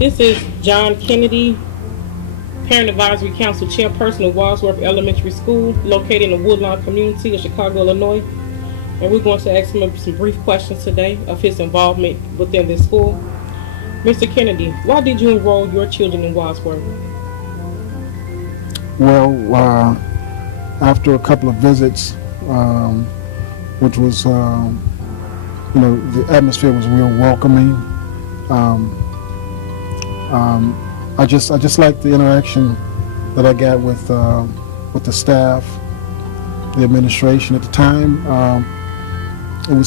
This is John Kennedy, Parent Advisory Council Chairperson of Wadsworth Elementary School, located in the Woodlawn community of Chicago, Illinois. And we're going to ask him some brief questions today of his involvement within this school. Mr. Kennedy, why did you enroll your children in Wadsworth? Well, after a couple of visits, which was, the atmosphere was real welcoming. I just liked the interaction that I got with the staff, the administration at the time. It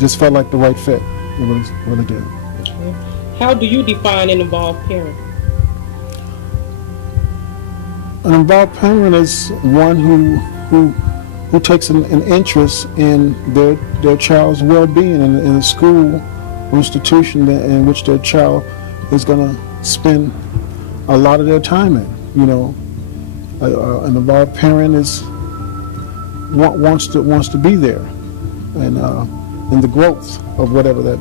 just felt like the right fit. It really did. Okay. How do you define an involved parent? An involved parent is one who takes an interest in their child's well-being in a school or institution in which their child is going to spend a lot of their time in. An involved parent wants to be there and in the growth of whatever that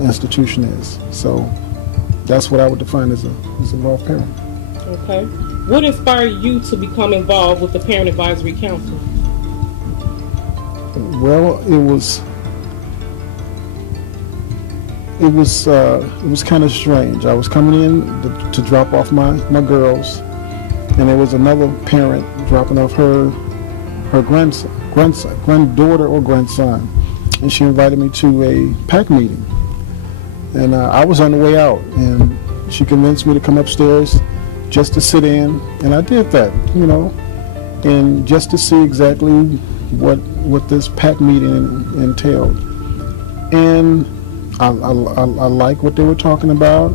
institution is. So that's what I would define as an involved parent. Okay. What inspired you to become involved with the Parent Advisory Council? Well, it was kind of strange. I was coming in to drop off my girls, and there was another parent dropping off her granddaughter or grandson, and she invited me to a PAC meeting. And I was on the way out, and she convinced me to come upstairs just to sit in, and I did that, and just to see exactly what this PAC meeting entailed. And I like what they were talking about.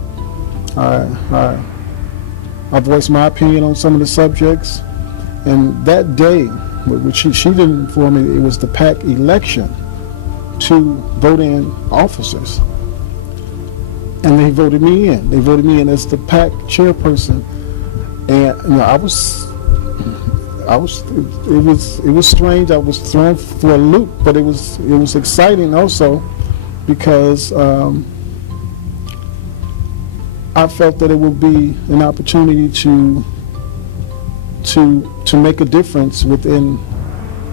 I voiced my opinion on some of the subjects, and that day, which she didn't inform me, it was the PAC election to vote in officers. And they voted me in. They voted me in as the PAC chairperson. And it was strange. I was thrown for a loop, but it was exciting also because I felt that it would be an opportunity to make a difference within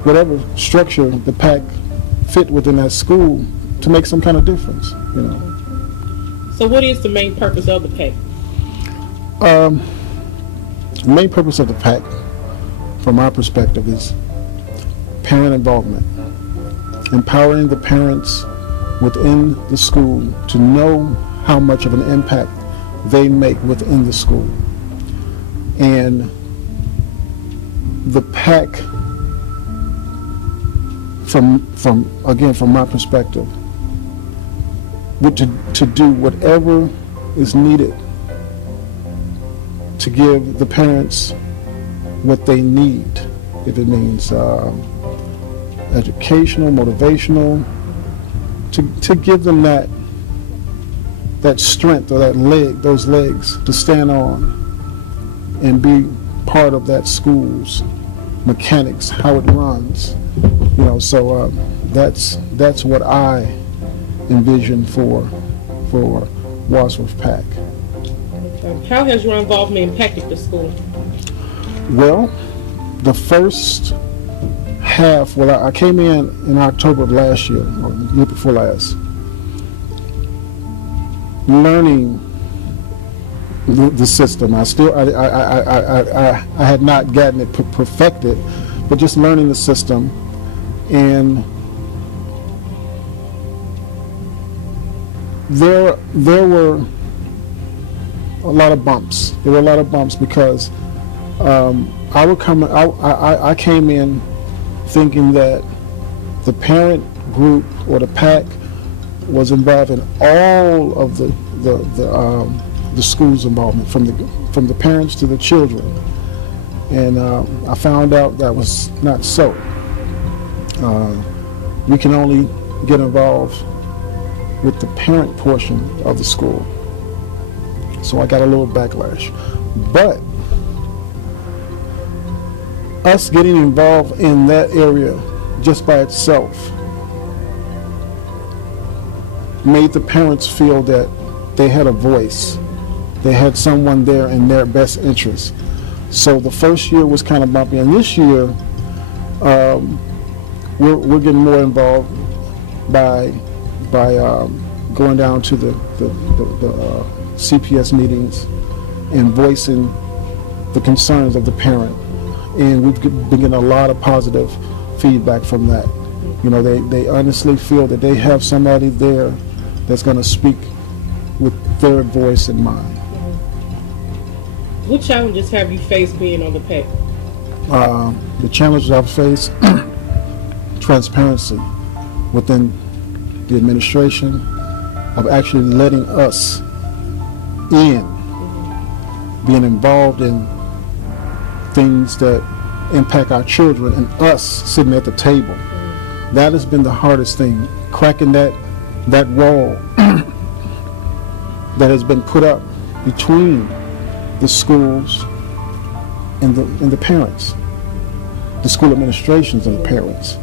whatever structure the PAC fit within that school, to make some kind of difference. So what is the main purpose of the PAC? The main purpose of the PAC, from my perspective, is parent involvement, empowering the parents within the school to know how much of an impact they make within the school. And the PAC, from my perspective, would to do whatever is needed to give the parents what they need, if it means educational, motivational, to give them that strength or those legs to stand on and be part of that school's mechanics, how it runs. So that's what I envision for Wadsworth PAC. How has your involvement impacted the school? Well, the first half, I came in October of last year, or the year before last, learning the system. I had not gotten it perfected, but just learning the system. And there were a lot of bumps. There were a lot of bumps because I came in thinking that the parent group or the PAC was involved in all of the school's involvement, from the parents to the children, and I found out that was not so. We can only get involved with the parent portion of the school. So I got a little backlash. But us getting involved in that area just by itself made the parents feel that they had a voice they had someone there in their best interest. So the first year was kind of bumpy, and this year we're getting more involved by going down to the CPS meetings and voicing the concerns of the parent, and we've been getting a lot of positive feedback from that. You know, they honestly feel that they have somebody there that's going to speak with their voice in mind. What challenges have you faced being on the PAC? The challenges I've faced, transparency within the administration, of actually letting us in, being involved in things that impact our children, and us sitting at the table. That has been the hardest thing, cracking that wall that has been put up between the schools and the parents, the school administrations and the parents.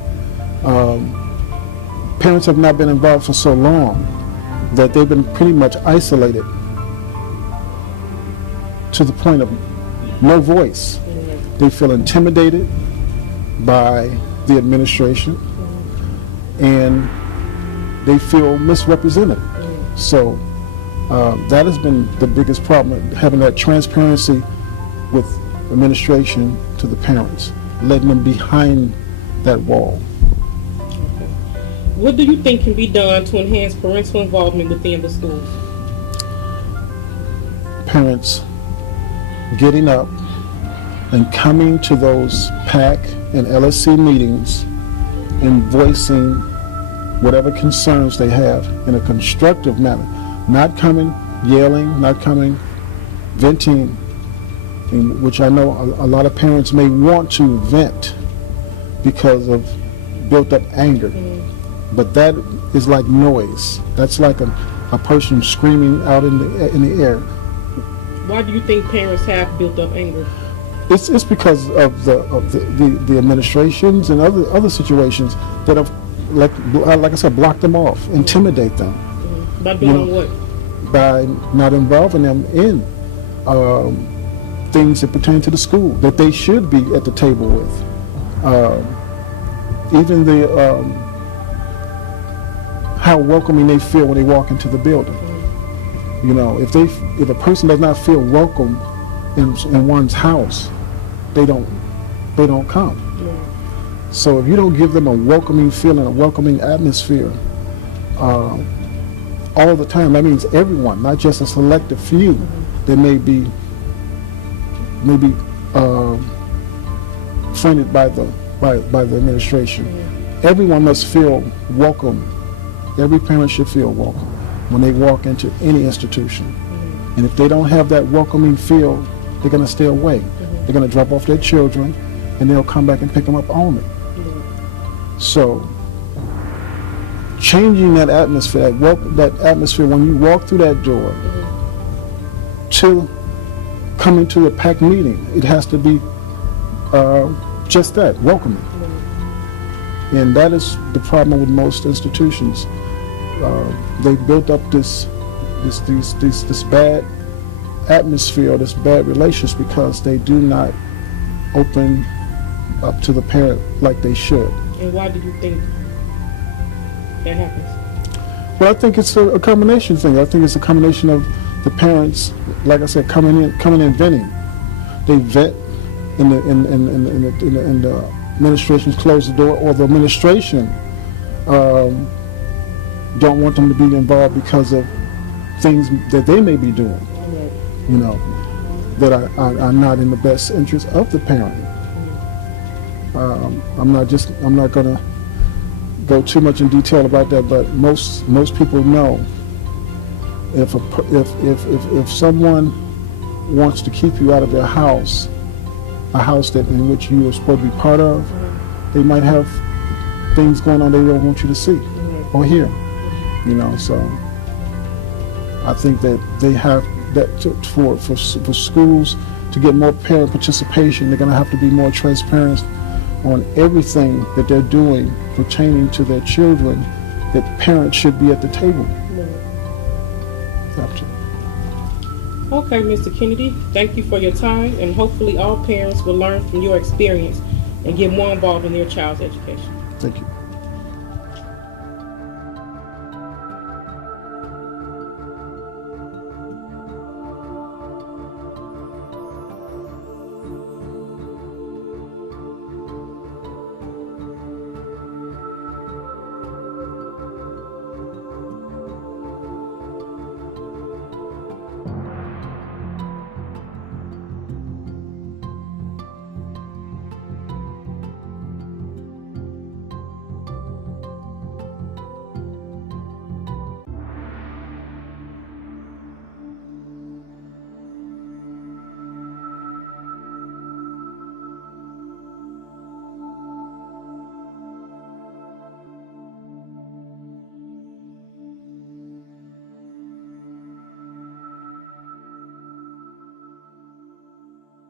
Parents have not been involved for so long that they've been pretty much isolated to the point of no voice. They feel intimidated by the administration, and they feel misrepresented. So that has been the biggest problem, having that transparency with administration to the parents, letting them behind that wall. What do you think can be done to enhance parental involvement within the schools? Parents getting up and coming to those PAC and LSC meetings and voicing whatever concerns they have in a constructive manner. Not coming yelling, not coming venting, which I know a lot of parents may want to vent because of built up anger. But that is like noise. That's like a person screaming out in the air. Why do you think parents have built up anger? It's because of the administrations and other situations that have, like I said, blocked them off, intimidate them. By doing what? By not involving them in things that pertain to the school that they should be at the table with. Even how welcoming they feel when they walk into the building. You know, if a person does not feel welcome in one's house, they don't come. So if you don't give them a welcoming feeling, a welcoming atmosphere all the time, that means everyone, not just a selective few that may be funded by the administration. Everyone must feel welcome. Every parent should feel welcome when they walk into any institution. And if they don't have that welcoming feel, they're going to stay away. They're going to drop off their children, and they'll come back and pick them up only. So changing that atmosphere, that atmosphere when you walk through that door to coming to a PAC meeting, it has to be just that, welcoming. And that is the problem with most institutions. They've built up this bad atmosphere, this bad relations, because they do not open up to the parent like they should. And why do you think that happens? Well, I think it's a combination thing. I think it's a combination of the parents, like I said, coming in venting. They vet in the administration's close the door, or the administration don't want them to be involved because of things that they may be doing, you know, that are not in the best interest of the parent. I'm not going to go too much in detail about that, but most people know if someone wants to keep you out of their house, a house that in which you are supposed to be part of, they might have things going on they don't want you to see or hear, you know. So I think that they have that for schools to get more parent participation. They're going to have to be more transparent on everything that they're doing pertaining to their children, that parents should be at the table. Okay, Mr. Kennedy, thank you for your time, and hopefully all parents will learn from your experience and get more involved in their child's education. Thank you.